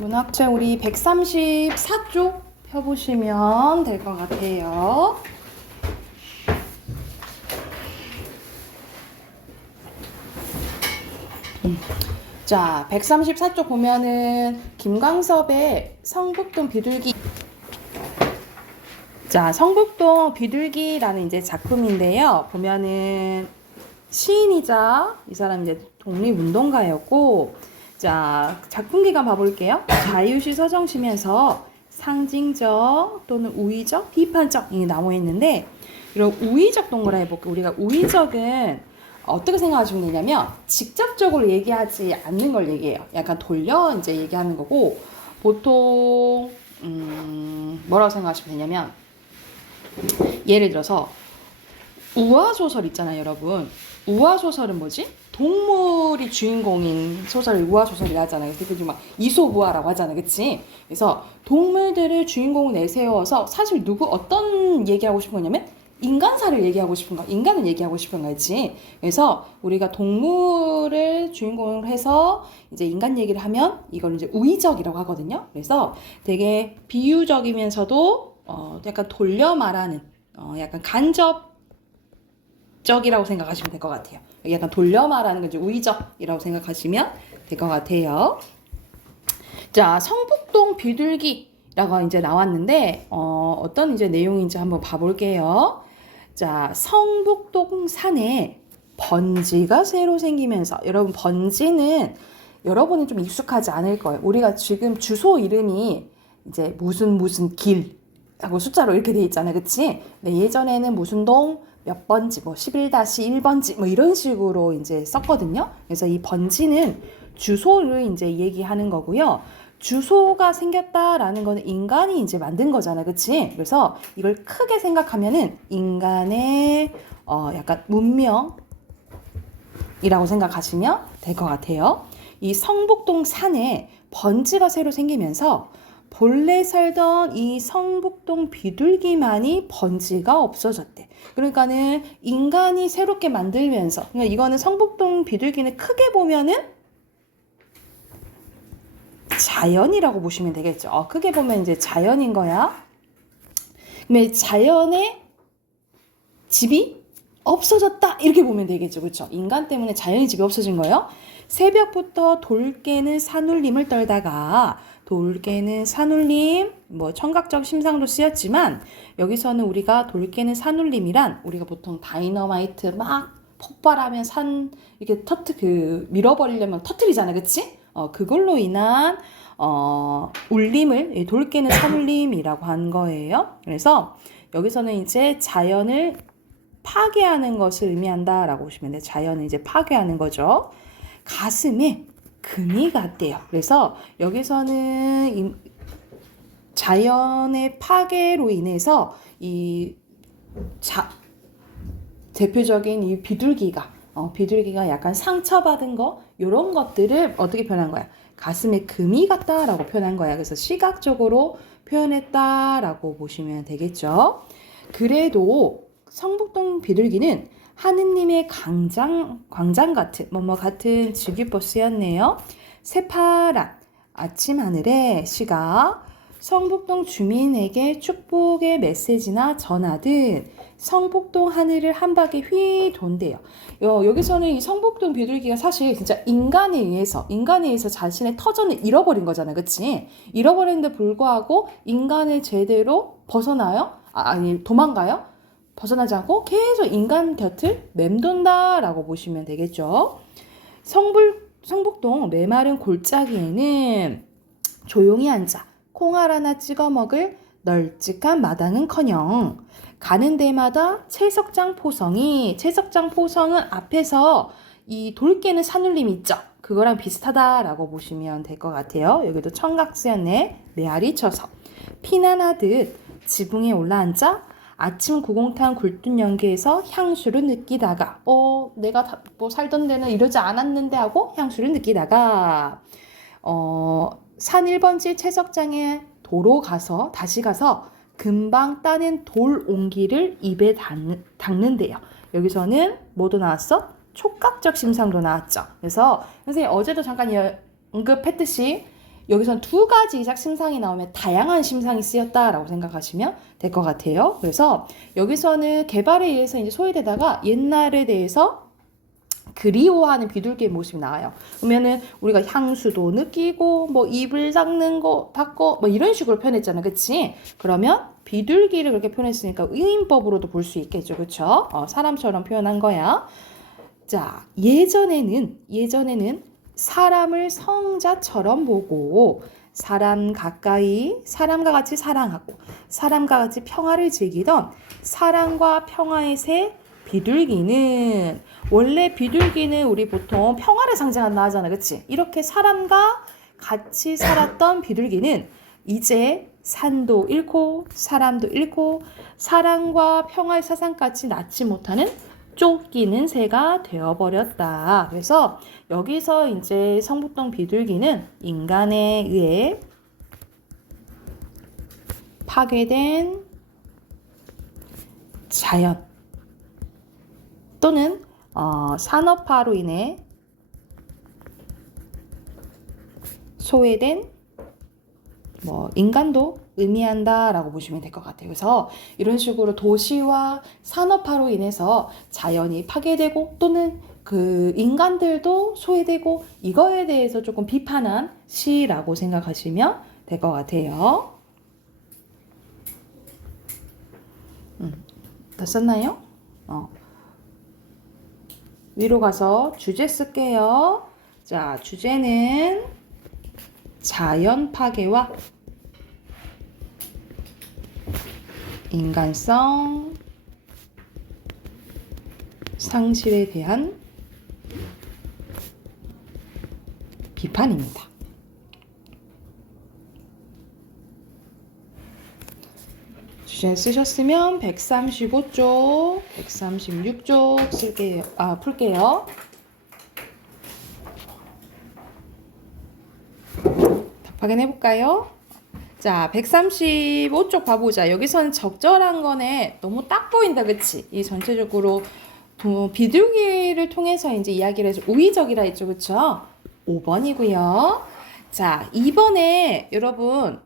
문학책 우리 134쪽 펴보시면 될 것 같아요. 자, 134쪽 보면은 김광섭의 성북동 비둘기. 자, 성북동 비둘기라는 이제 작품인데요. 보면은 시인이자 이 사람 이제 독립운동가였고, 자, 작품 기간 봐볼게요. 자유시 서정시면서 상징적 또는 우의적, 비판적이 나와 있는데, 이런 우의적 동그라 해볼게요. 우리가 우의적은 어떻게 생각하시면 되냐면 직접적으로 얘기하지 않는 걸 얘기해요. 약간 돌려 이제 얘기하는 거고, 보통 뭐라고 생각하시면 되냐면, 예를 들어서 우화소설 있잖아요, 여러분. 우화소설은 뭐지? 동물이 주인공인 소설을 우화소설이라 하잖아요. 그래서 막 이솝우화라고 하잖아요, 그치? 그래서 동물들을 주인공으로 내세워서 사실 어떤 얘기하고 싶은 거냐면 인간사를 얘기하고 싶은 거, 인간을 얘기하고 싶은 거지. 그래서 우리가 동물을 주인공으로 해서 이제 인간 얘기를 하면 이걸 이제 우의적이라고 하거든요. 그래서 되게 비유적이면서도 약간 돌려 말하는, 약간 간접적이라고 생각하시면 될 것 같아요. 약간 돌려 말하는 건 이제 우의적이라고 생각하시면 될 것 같아요. 자, 성북동 비둘기라고 이제 나왔는데, 어떤 이제 내용인지 한번 봐볼게요. 자, 성북동 산에 번지가 새로 생기면서, 여러분, 번지는 여러분은 좀 익숙하지 않을 거예요. 우리가 지금 주소 이름이 이제 무슨 길 하고 숫자로 이렇게 돼 있잖아요, 그치? 근데 예전에는 무슨 동 몇 번지, 뭐 11-1번지 뭐 이런 식으로 이제 썼거든요. 그래서 이 번지는 주소를 이제 얘기하는 거고요. 주소가 생겼다라는 거는 인간이 이제 만든 거잖아, 그치? 그래서 이걸 크게 생각하면은 인간의 약간 문명이라고 생각하시면 될 것 같아요. 이 성북동 산에 번지가 새로 생기면서 본래 살던 이 성북동 비둘기만이 번지가 없어졌대. 그러니까는 인간이 새롭게 만들면서, 그러니까 이거는 성북동 비둘기는 크게 보면은 자연이라고 보시면 되겠죠. 크게 보면 이제 자연인 거야. 근데 자연의 집이 없어졌다 이렇게 보면 되겠죠. 그렇죠? 인간 때문에 자연의 집이 없어진 거예요. 새벽부터 돌개는 산울림을 떨다가, 돌개는 산울림, 뭐 청각적 심상도 쓰였지만 여기서는 우리가 돌개는 산울림이란 우리가 보통 다이너마이트 막 폭발하면 산 이렇게 밀어버리려면 터트리잖아, 그치? 그걸로 인한 울림을 돌개는 산울림이라고 한 거예요. 그래서 여기서는 이제 자연을 파괴하는 것을 의미한다라고 보시면 돼요. 자연을 이제 파괴하는 거죠. 가슴에 금이 갔대요. 그래서 여기서는 이 자연의 파괴로 인해서 대표적인 이 비둘기가 약간 상처받은 거, 이런 것들을 어떻게 표현한 거야? 가슴에 금이 갔다라고 표현한 거야. 그래서 시각적으로 표현했다라고 보시면 되겠죠. 그래도 성북동 비둘기는 하느님의 광장 같은 같은 직유법 쓰였네요. 새파란 아침 하늘의 시가 성북동 주민에게 축복의 메시지나 전하듯 성북동 하늘을 한 바퀴 휘 돈대요. 여기서는 이 성북동 비둘기가 사실 진짜 인간에 의해서 자신의 터전을 잃어버린 거잖아요, 그치? 잃어버렸는데 불구하고 인간을 제대로 벗어나요? 아니 도망가요? 벗어나지 않고 계속 인간 곁을 맴돈다라고 보시면 되겠죠. 성북동 메마른 골짜기에는 조용히 앉아 콩알 하나 찍어 먹을 널찍한 마당은커녕 가는 데마다 채석장 포성은 앞에서 이 돌개는 산울림 있죠. 그거랑 비슷하다라고 보시면 될 것 같아요. 여기도 청각 쓰였네. 메아리 쳐서 피난하듯 지붕에 올라앉아 아침 구공탄 굴뚝 연기에서 향수를 느끼다가 내가 살던 데는 이러지 않았는데 하고 향수를 느끼다가 산 1번지 채석장에 다시 가서 금방 따낸 돌 옹기를 입에 닦는데요. 여기서는 뭐도 나왔어? 촉각적 심상도 나왔죠. 그래서 선생님 어제도 잠깐 언급했듯이 여기선 두 가지 이상 심상이 나오면 다양한 심상이 쓰였다라고 생각하시면 될 것 같아요. 그래서 여기서는 개발에 의해서 이제 소외되다가 옛날에 대해서 그리워하는 비둘기의 모습이 나와요. 그러면은 우리가 향수도 느끼고 뭐 입을 닦는 거 닦고 뭐 이런 식으로 표현했잖아, 그치? 그러면 비둘기를 그렇게 표현했으니까 의인법으로도 볼 수 있겠죠, 그쵸? 사람처럼 표현한 거야. 자, 예전에는 사람을 성자처럼 보고 사람과 같이 사랑하고 사람과 같이 평화를 즐기던 사랑과 평화의 새 비둘기는, 원래 비둘기는 우리 보통 평화를 상징한다 하잖아, 그치? 이렇게 사람과 같이 살았던 비둘기는 이제 산도 잃고 사람도 잃고 사랑과 평화의 사상까지 낳지 못하는 쫓기는 새가 되어버렸다. 그래서 여기서 이제 성북동 비둘기는 인간에 의해 파괴된 자연 또는 산업화로 인해 소외된 인간도 의미한다라고 보시면 될 것 같아요. 그래서 이런 식으로 도시와 산업화로 인해서 자연이 파괴되고 또는 그 인간들도 소외되고 이거에 대해서 조금 비판한 시라고 생각하시면 될 것 같아요. 다 썼나요? 위로 가서 주제 쓸게요. 자, 주제는 자연 파괴와 인간성 상실에 대한 비판입니다. 주제 쓰셨으면 135쪽, 136쪽 쓸게요. 풀게요. 답 확인해볼까요? 자, 135쪽 봐보자. 여기서는 적절한 거네. 너무 딱 보인다, 그치? 이 전체적으로 비둘기를 통해서 이제 이야기를 해서 우의적이라 했죠, 그쵸? 5번이고요. 자, 2번에 여러분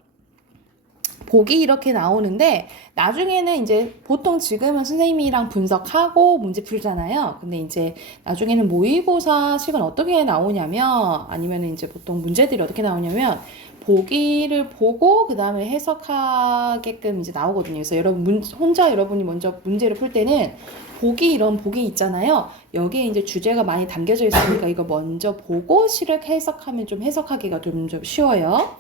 복이 이렇게 나오는데 나중에는 이제 보통 지금은 선생님이랑 분석하고 문제 풀잖아요. 근데 이제 나중에는 모의고사식은 어떻게 나오냐면, 아니면 이제 보통 문제들이 어떻게 나오냐면 보기를 보고 그 다음에 해석하게끔 이제 나오거든요. 그래서 여러분이 먼저 문제를 풀 때는 이런 보기 있잖아요. 여기에 이제 주제가 많이 담겨져 있으니까 이거 먼저 보고 시를 해석하면 좀 해석하기가 좀 쉬워요.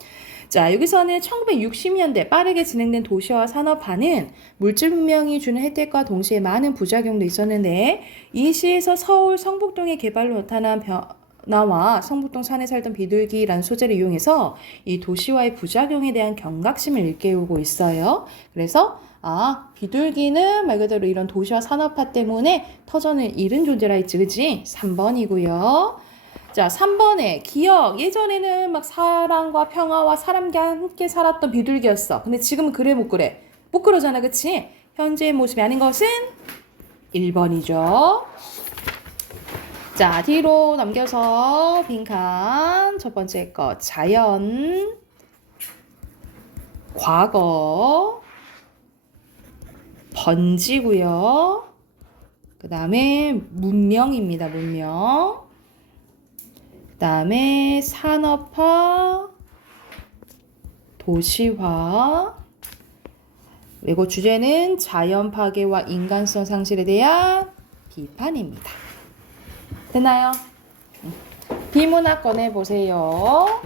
자, 여기서는 1960년대 빠르게 진행된 도시화 산업화는 물질 문명이 주는 혜택과 동시에 많은 부작용도 있었는데, 이 시에서 서울 성북동의 개발로 나타난 변화와 성북동 산에 살던 비둘기라는 소재를 이용해서 이 도시화의 부작용에 대한 경각심을 일깨우고 있어요. 그래서 비둘기는 말 그대로 이런 도시화 산업화 때문에 터전을 잃은 존재라 했지, 그치? 3번이고요. 자, 3번에 기억. 예전에는 막 사랑과 평화와 사람과 함께 살았던 비둘기였어. 근데 지금은 그래 못 그래? 못 그러잖아, 그치? 현재의 모습이 아닌 것은 1번이죠. 자, 뒤로 넘겨서 빈칸 첫 번째 거 자연, 과거, 번지고요. 그 다음에 문명입니다. 문명. 그 다음에 산업화, 도시화. 그리고 주제는 자연 파괴와 인간성 상실에 대한 비판입니다. 됐나요? 비문학 꺼내보세요.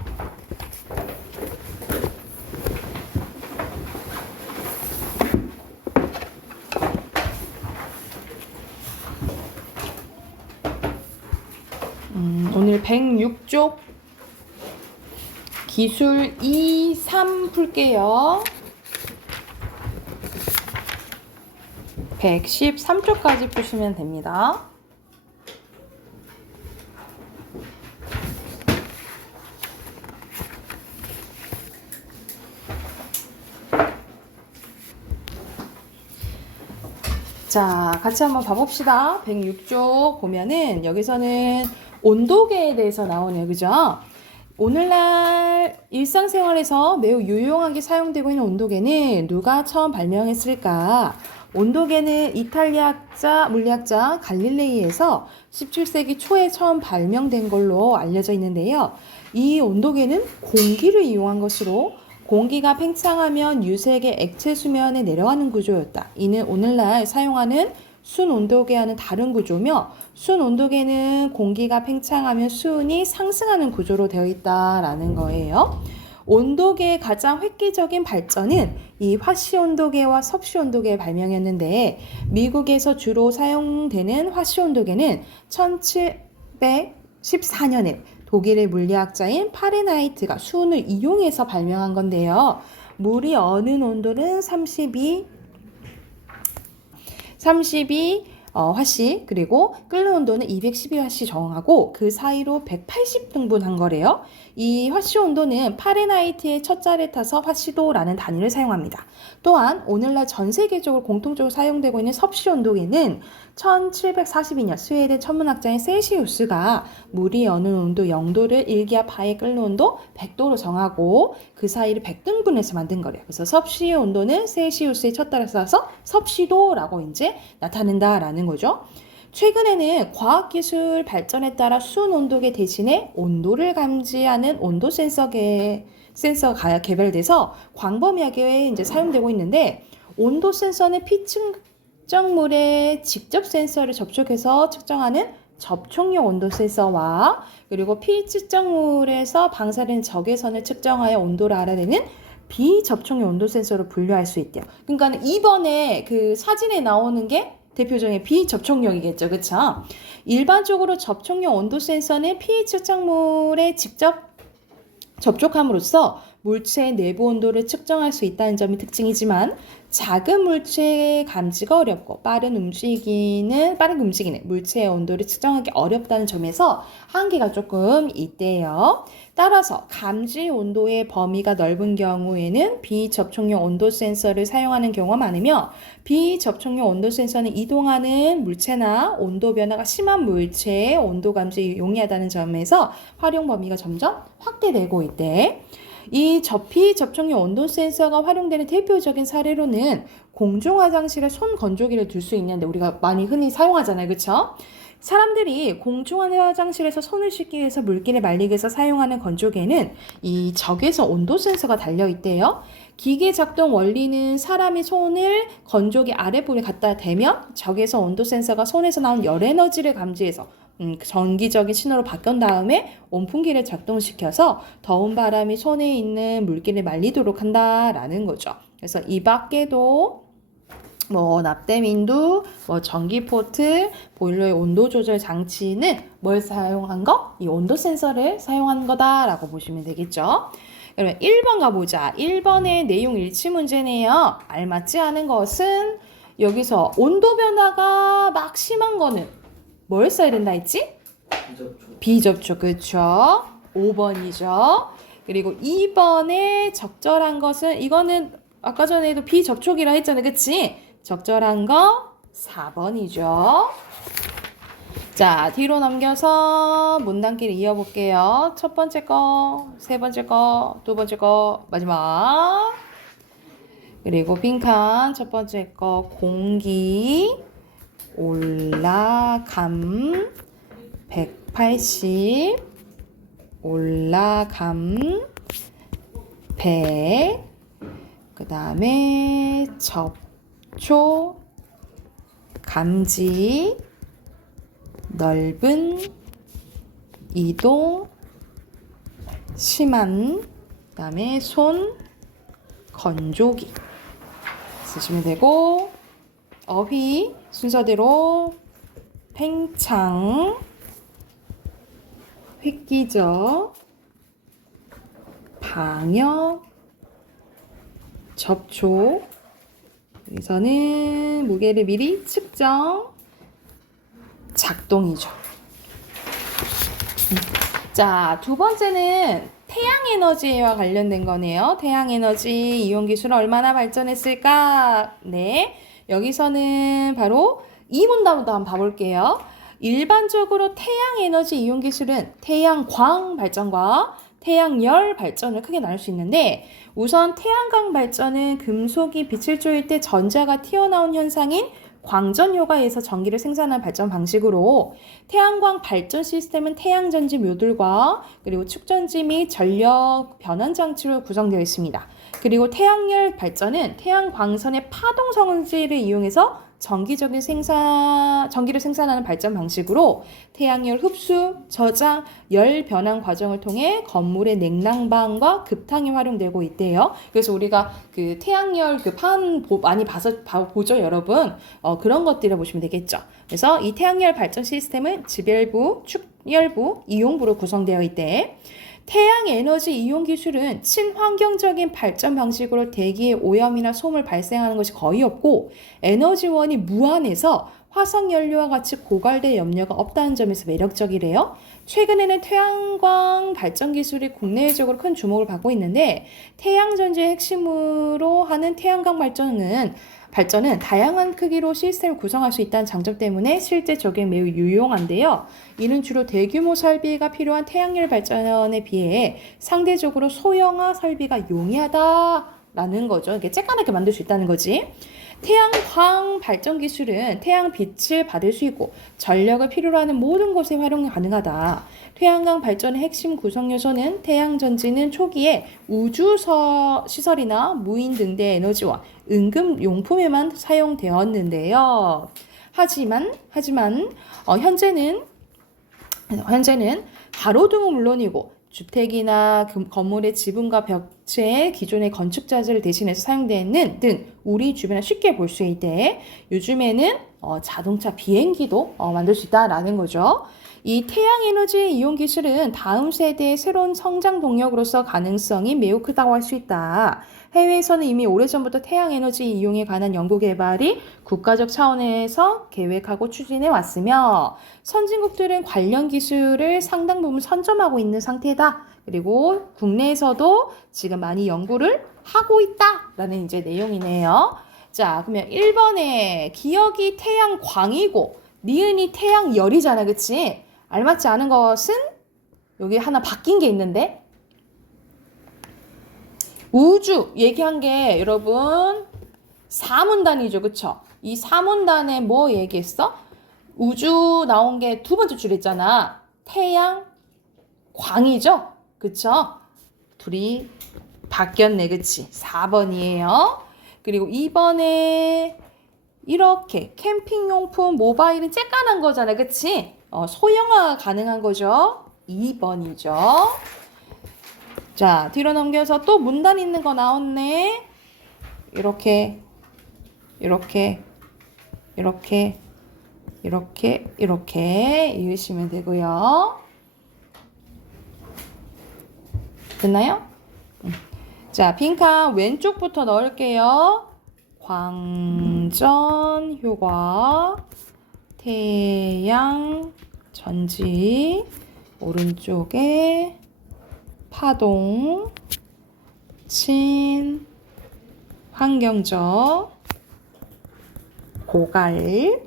오늘 106쪽 기술 2, 3 풀게요. 113쪽까지 푸시면 됩니다. 자, 같이 한번 봐봅시다. 106쪽 보면은 여기서는 온도계에 대해서 나오네요. 그죠? 오늘날 일상생활에서 매우 유용하게 사용되고 있는 온도계는 누가 처음 발명했을까? 온도계는 이탈리아학자, 물리학자 갈릴레이에서 17세기 초에 처음 발명된 걸로 알려져 있는데요. 이 온도계는 공기를 이용한 것으로 공기가 팽창하면 유색의 액체 수면에 내려가는 구조였다. 이는 오늘날 사용하는 순온도계와는 다른 구조며 순온도계는 공기가 팽창하면 수온이 상승하는 구조로 되어 있다라는 거예요. 온도계의 가장 획기적인 발전은 이 화씨온도계와 섭씨온도계의 발명이었는데 미국에서 주로 사용되는 화씨온도계는 1714년에 독일의 물리학자인 파렌하이트가 수은을 이용해서 발명한 건데요. 물이 어는 온도는 32 화씨 그리고 끓는 온도는 212화씨 정하고 그 사이로 180등분 한 거래요. 이 화씨 온도는 파렌하이트의 첫 자리에 타서 화씨도라는 단위를 사용합니다. 또한 오늘날 전 세계적으로 공통적으로 사용되고 있는 섭씨 온도계는 1742년 스웨덴 천문학자인 셀시우스가 물이 어느 온도 0도를 일기압 하에 끓는 온도 100도로 정하고 그 사이를 100등분해서 만든 거래요. 그래서 섭씨 온도는 셀시우스의 첫 자리에 타서 섭씨도라고 이제 나타낸다라는 거죠. 최근에는 과학기술 발전에 따라 수온온도계 대신에 온도를 감지하는 온도 센서가 개발돼서 광범위하게 이제 사용되고 있는데 온도 센서는 피측정물에 직접 센서를 접촉해서 측정하는 접촉용 온도 센서와 그리고 피측정물에서 방사된 적외선을 측정하여 온도를 알아내는 비접촉용 온도 센서로 분류할 수 있대요. 그러니까 이번에 그 사진에 나오는 게 대표적인 비접촉용이겠죠. 그쵸? 일반적으로 접촉용 온도 센서는 pH 측정물에 직접 접촉함으로써 물체의 내부 온도를 측정할 수 있다는 점이 특징이지만 작은 물체의 감지가 어렵고 빠르게 움직이는 물체의 온도를 측정하기 어렵다는 점에서 한계가 조금 있대요. 따라서 감지 온도의 범위가 넓은 경우에는 비접촉용 온도 센서를 사용하는 경우가 많으며 비접촉용 온도 센서는 이동하는 물체나 온도 변화가 심한 물체의 온도 감지에 용이하다는 점에서 활용 범위가 점점 확대되고 있대. 이 비접촉용 온도 센서가 활용되는 대표적인 사례로는 공중 화장실에 손 건조기를 둘 수 있는데 우리가 많이 흔히 사용하잖아요. 그렇죠? 사람들이 공중 화장실에서 손을 씻기 위해서 물기를 말리기 위해서 사용하는 건조기에는 이 적외선 온도 센서가 달려 있대요. 기계 작동 원리는 사람이 손을 건조기 아랫부분에 갖다 대면 적외선 온도 센서가 손에서 나온 열 에너지를 감지해서 전기적인 신호로 바꾼 다음에 온풍기를 작동시켜서 더운 바람이 손에 있는 물기를 말리도록 한다라는 거죠. 그래서 이 밖에도 납땜인두, 전기포트, 보일러의 온도 조절 장치는 뭘 사용한 거? 이 온도 센서를 사용한 거다라고 보시면 되겠죠. 그러면 1번 가보자. 1번의 내용 일치 문제네요. 알맞지 않은 것은 여기서 온도 변화가 막 심한 거는 뭘 써야 된다 했지? 비접촉. 그렇죠. 5번이죠. 그리고 2번에 적절한 것은 이거는 아까 전에도 비접촉이라 했잖아요. 그치? 적절한 거 4번이죠. 자, 뒤로 넘겨서 문단끼리 이어볼게요. 첫 번째 거, 세 번째 거, 두 번째 거, 마지막. 그리고 빈칸 첫 번째 거 공기 올라감 180 올라감 100 그 다음에 접촉 감지 넓은 이동 심한 그 다음에 손 건조기 쓰시면 되고 어휘 순서대로 팽창 획기적 방역 접촉 여기서는 무게를 미리 측정 작동이죠. 자, 두 번째는 태양에너지와 관련된 거네요. 태양에너지 이용 기술은 얼마나 발전했을까? 네, 여기서는 바로 이 문단부터 한번 봐볼게요. 일반적으로 태양에너지 이용 기술은 태양광 발전과 태양열 발전을 크게 나눌 수 있는데 우선 태양광 발전은 금속이 빛을 쪼일 때 전자가 튀어나온 현상인 광전 효과에서 전기를 생산하는 발전 방식으로 태양광 발전 시스템은 태양전지 묘들과 그리고 축전지 및 전력 변환 장치로 구성되어 있습니다. 그리고 태양열 발전은 태양광선의 파동 성질을 이용해서 전기를 생산하는 발전 방식으로 태양열 흡수, 저장, 열 변환 과정을 통해 건물의 냉난방과 급탕이 활용되고 있대요. 그래서 우리가 그 태양열 그 판 많이 보죠, 여러분? 그런 것들을 보시면 되겠죠. 그래서 이 태양열 발전 시스템은 지열부, 축열부, 이용부로 구성되어 있대. 태양 에너지 이용 기술은 친환경적인 발전 방식으로 대기의 오염이나 소음을 발생하는 것이 거의 없고 에너지원이 무한해서 화석 연료와 같이 고갈될 염려가 없다는 점에서 매력적이래요. 최근에는 태양광 발전 기술이 국내적으로 큰 주목을 받고 있는데 태양전지의 핵심으로 하는 태양광 발전은 다양한 크기로 시스템을 구성할 수 있다는 장점 때문에 실제 적용에 매우 유용한데요. 이는 주로 대규모 설비가 필요한 태양열 발전에 비해 상대적으로 소형화 설비가 용이하다라는 거죠. 이렇게 쬐깐하게 만들 수 있다는 거지. 태양광 발전 기술은 태양 빛을 받을 수 있고 전력을 필요로 하는 모든 곳에 활용이 가능하다. 태양광 발전의 핵심 구성 요소는 태양전지는 초기에 우주 시설이나 무인 등대 에너지원, 응급 용품에만 사용되었는데요. 하지만 현재는 가로등은 물론이고 주택이나 건물의 지붕과 벽체에 기존의 건축 자재를 대신해서 사용되는 등 우리 주변에 쉽게 볼 수 있대. 요즘에는 자동차 비행기도 만들 수 있다라는 거죠. 이 태양에너지 이용 기술은 다음 세대의 새로운 성장 동력으로서 가능성이 매우 크다고 할 수 있다. 해외에서는 이미 오래전부터 태양에너지 이용에 관한 연구 개발이 국가적 차원에서 계획하고 추진해 왔으며 선진국들은 관련 기술을 상당 부분 선점하고 있는 상태다. 그리고 국내에서도 지금 많이 연구를 하고 있다라는 이제 내용이네요. 자, 그러면 1번에 기억이 태양광이고 니은이 태양열이잖아, 그치? 알맞지 않은 것은 여기 하나 바뀐 게 있는데 우주 얘기한 게 여러분 4문단이죠, 그쵸? 이 4문단에 뭐 얘기했어? 우주 나온 게 두 번째 줄 있잖아. 태양, 광이죠? 그쵸? 둘이 바뀌었네, 그치? 4번이에요. 그리고 2번에 이렇게 캠핑용품 모바일은 쬐깐한 거잖아, 그치? 소형화 가능한 거죠? 2번이죠. 자, 뒤로 넘겨서 또 문단 있는 거 나왔네. 이렇게 이으시면 되고요. 됐나요? 자, 빈칸 왼쪽부터 넣을게요. 광전 효과, 태양 전지, 오른쪽에 파동, 친, 환경적, 고갈,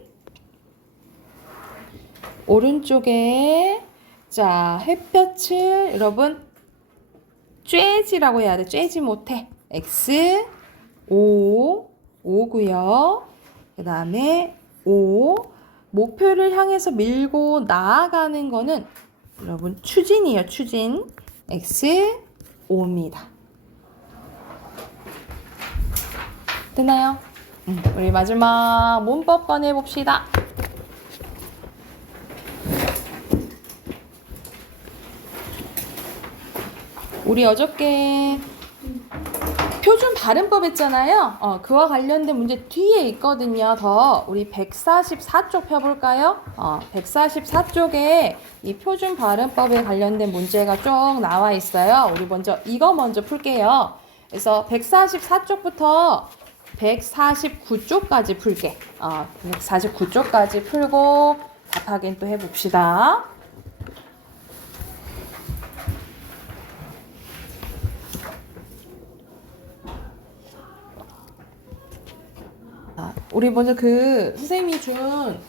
오른쪽에 자 햇볕을 여러분 쬐지라고 해야 돼. 쬐지 못해. X, O, O고요. 그 다음에 O, 목표를 향해서 밀고 나아가는 거는 여러분 추진이에요. 추진. X, O입니다. 됐나요? 우리 마지막 문법 꺼내봅시다. 우리 어저께 표준 발음법 했잖아요. 그와 관련된 문제 뒤에 있거든요. 더 우리 144쪽 펴볼까요? 144쪽에 이 표준 발음법에 관련된 문제가 쭉 나와 있어요. 우리 이거 먼저 풀게요. 그래서 144쪽부터 149쪽까지 풀게. 149쪽까지 풀고 답 확인 또 해봅시다. 우리 먼저 그 선생님이 준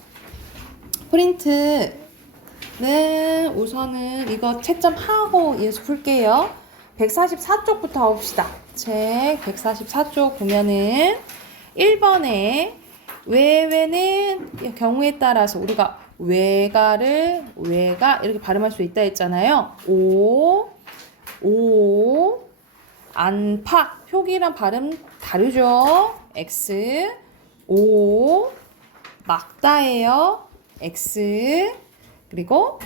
프린트 네, 우선은 이거 채점하고 이어서 풀게요. 144쪽부터 봅시다. 책 144쪽 보면은 1번에 외는 경우에 따라서 우리가 외가를 외가 이렇게 발음할 수 있다 했잖아요. 오, 안팎 표기랑 발음 다르죠. X, 오, 막다예요. X, 그리고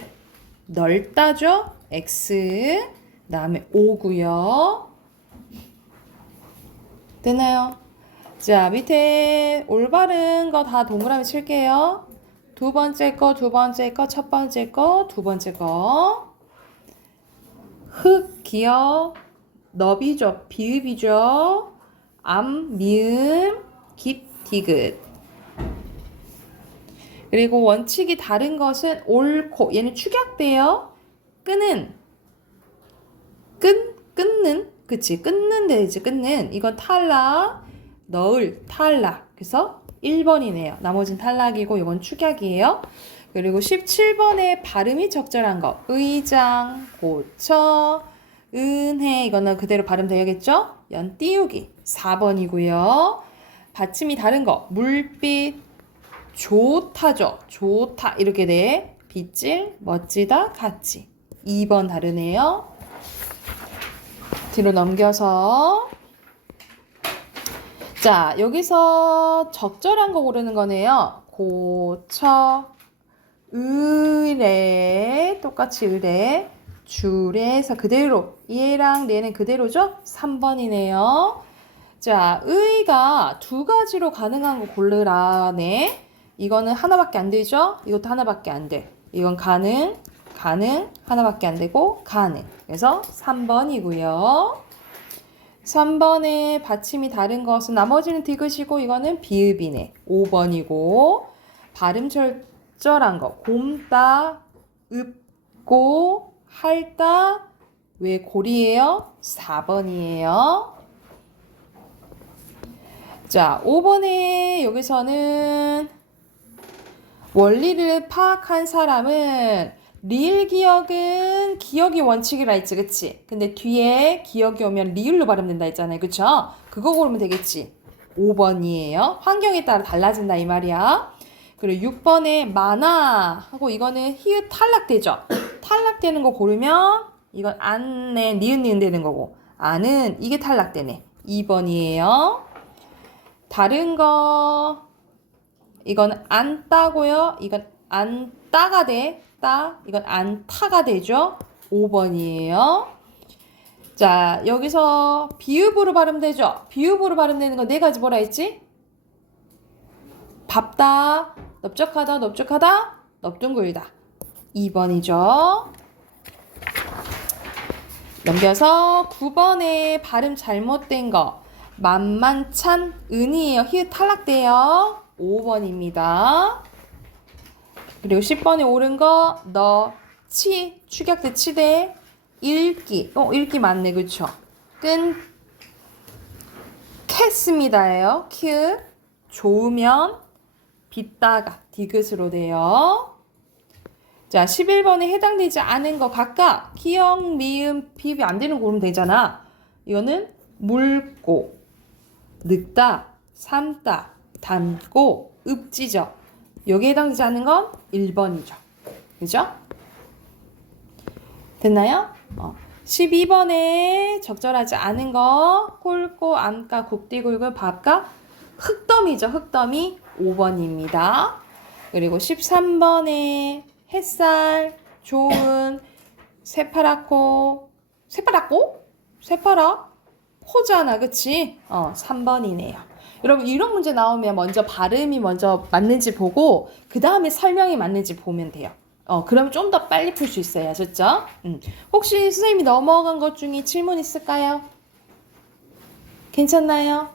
넓다죠. X, 그다음에 오고요. 됐나요? 자, 밑에 올바른 거 다 동그라미 칠게요. 두 번째 거, 두 번째 거, 첫 번째 거, 두 번째 거. 흑, 기역, 너비죠. 비읍이죠. 암, 미음, 깁, 디귿. 그리고 원칙이 다른 것은 옳고, 얘는 축약돼요. 끊는, 그치, 끊는 데지, 끊는. 이건 탈락, 넣을, 탈락. 그래서 1번이네요. 나머진 탈락이고, 이건 축약이에요. 그리고 17번에 발음이 적절한 거. 의장, 고쳐, 은혜. 이거는 그대로 발음되겠죠? 연 띄우기. 4번이고요. 받침이 다른 거. 물빛, 좋다죠. 좋다. 이렇게 돼. 빗질, 멋지다, 같이. 2번 다르네요. 뒤로 넘겨서. 자, 여기서 적절한 거 고르는 거네요. 고쳐, 의래, 똑같이 의래, 주래에서 그대로, 얘랑 얘는 그대로죠? 3번이네요. 자, 의가 두 가지로 가능한 거 고르라네. 이거는 하나밖에 안 되죠? 이것도 하나밖에 안 돼. 이건 가능, 하나밖에 안 되고, 가능. 그래서 3번이고요. 3번에 받침이 다른 것은 나머지는 디귿이고, 이거는 비읍이네. 5번이고, 발음 절절한 거. 곰따, 읍고, 할따, 왜 고리예요? 4번이에요. 자, 5번에 여기서는 원리를 파악한 사람은 리을 기억은 기억이 원칙이라 했지, 그치? 근데 뒤에 기억이 오면 리을로 발음된다 했잖아요, 그쵸? 그거 고르면 되겠지. 5번이에요. 환경에 따라 달라진다 이 말이야. 그리고 6번에 많아 하고 이거는 히읗 탈락되죠? 탈락되는 거 고르면 이건 안에 니은 되는 거고 안은 이게 탈락되네. 2번이에요. 다른 거 이건 안 따고요. 이건 안 따가 돼. 따. 이건 안 타가 되죠. 5번이에요. 자, 여기서 비읍으로 발음되죠. 비읍으로 발음되는 거 네 가지 뭐라 했지? 밥다, 넓적하다, 넓둥글다. 2번이죠. 넘겨서 9번에 발음 잘못된 거. 만만찬 은이에요. 히읗 탈락돼요. 5번입니다. 그리고 10번에 옳은 거, 너, 치, 축약대 치대, 읽기. 읽기 맞네, 그쵸? 캤습니다예요. 큐. 좋으면, 빗다가, 디귿으로 돼요. 자, 11번에 해당되지 않은 거 각각 기역, 미음, 비읍이 안 되는 거 고르면 되잖아. 이거는 묽고, 늙다, 삶다, 담고, 읍지죠. 여기에 해당되지 않는 건 1번이죠. 그죠? 됐나요? 12번에 적절하지 않은 거 꼴고, 암가, 국디굴굴, 밥가, 흙더미죠. 흙더미 5번입니다. 그리고 13번에 햇살, 좋은, 새파랗고, 새파라? 코잖아, 그치? 3번이네요. 여러분, 이런 문제 나오면 먼저 발음이 먼저 맞는지 보고, 그 다음에 설명이 맞는지 보면 돼요. 그러면 좀 더 빨리 풀 수 있어요. 아셨죠? 혹시 선생님이 넘어간 것 중에 질문 있을까요? 괜찮나요?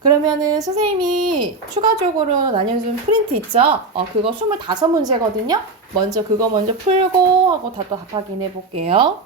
그러면은 선생님이 추가적으로 나눠준 프린트 있죠? 그거 25문제거든요? 먼저 그거 먼저 풀고 하고 다 또 답 확인해 볼게요.